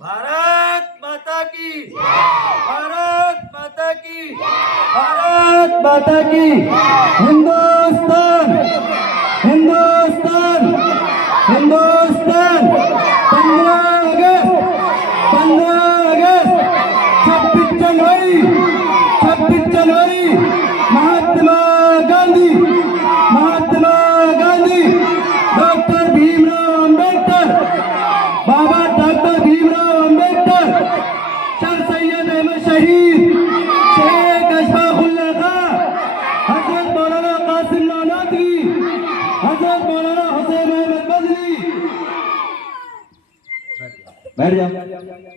भारत माता की, भारत माता की, भारत माता की। हिंदुस्तान, हिंदुस्तान, हिंदुस्तान। 15 अगस्त, 15 अगस्त, 26 जनवरी, 26 जनवरी। महात्मा गांधी, महात्मा गांधी, डॉक्टर भीमराव अम्बेडकर, बाबा डॉक्टर भीमराव अम्बेडकर, सर सैयद अहमद शहीद, शेख अशफाकुल्लाह खां, हजरत मौलाना कासिम नानातवी, हजरत मौलाना हुसैन अहमद बदली। बैठ जाओ।